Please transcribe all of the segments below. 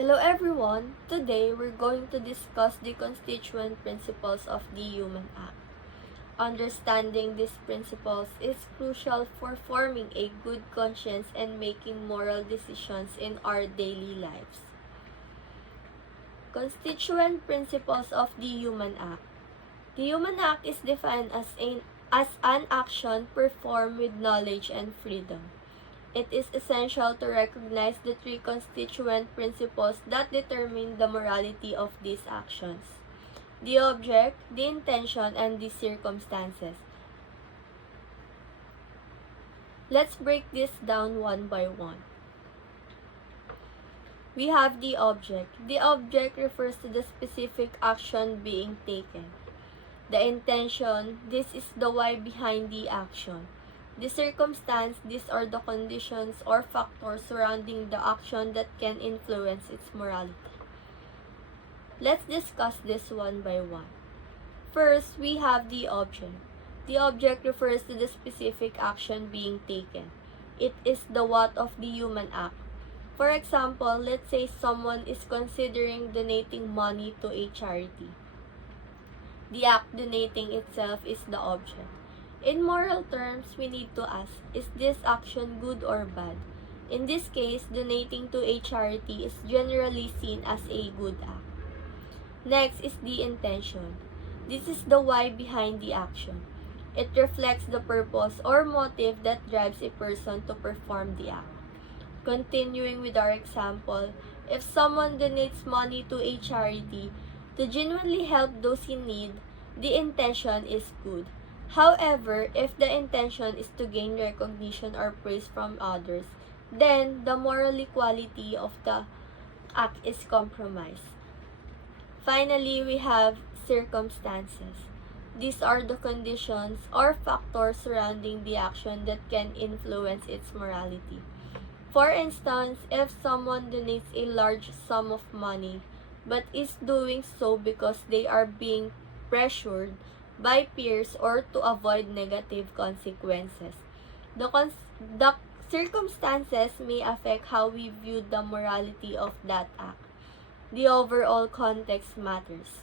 Hello everyone! Today we're going to discuss the constituent principles of the Human Act. Understanding these principles is crucial for forming a good conscience and making moral decisions in our daily lives. Constituent principles of the Human Act. The Human Act is defined as an action performed with knowledge and freedom. It is essential to recognize the three constituent principles that determine the morality of these actions: the object, the intention, and the circumstances. Let's break this down one by one. We have the object. The object refers to the specific action being taken. The intention, this is the why behind the action. The circumstance, these are the conditions or factors surrounding the action that can influence its morality. Let's discuss this one by one. First, we have the object. The object refers to the specific action being taken. It is the what of the human act. For example, let's say someone is considering donating money to a charity. The act donating itself is the object. In moral terms, we need to ask, is this action good or bad? In this case, donating to a charity is generally seen as a good act. Next is the intention. This is the why behind the action. It reflects the purpose or motive that drives a person to perform the act. Continuing with our example, if someone donates money to a charity to genuinely help those in need, the intention is good. However, if the intention is to gain recognition or praise from others, then the moral equality of the act is compromised. Finally, we have circumstances. These are the conditions or factors surrounding the action that can influence its morality. For instance, if someone donates a large sum of money but is doing so because they are being pressured by peers or to avoid negative consequences, the circumstances may affect how we view the morality of that act. The overall context matters.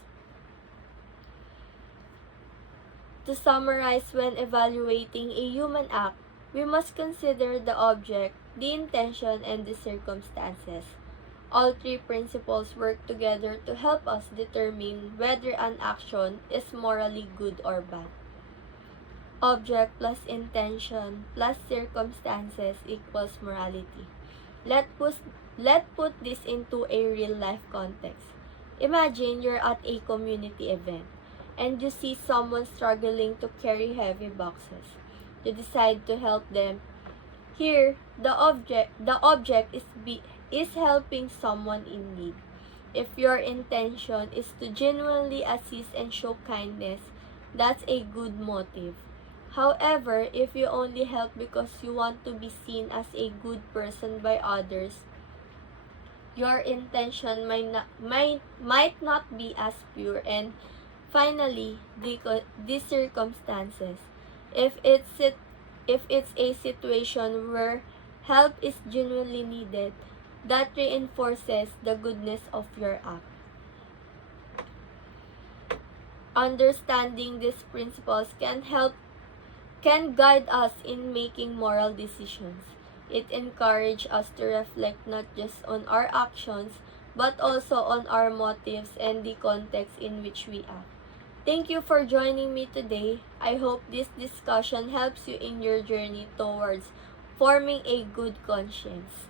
To summarize, when evaluating a human act, we must consider the object, the intention, and the circumstances. All three principles work together to help us determine whether an action is morally good or bad. Object plus intention plus circumstances equals morality. Let's put this into a real-life context. Imagine you're at a community event and you see someone struggling to carry heavy boxes. You decide to help them. Here, the object is helping someone in need. If your intention is to genuinely assist and show kindness, that's a good motive. However, if you only help because you want to be seen as a good person by others, your intention might not be as pure. And finally, the circumstances. If it's a situation where help is genuinely needed, that reinforces the goodness of your act. Understanding these principles can guide us in making moral decisions. It encourages us to reflect not just on our actions, but also on our motives and the context in which we act. Thank you for joining me today. I hope this discussion helps you in your journey towards forming a good conscience.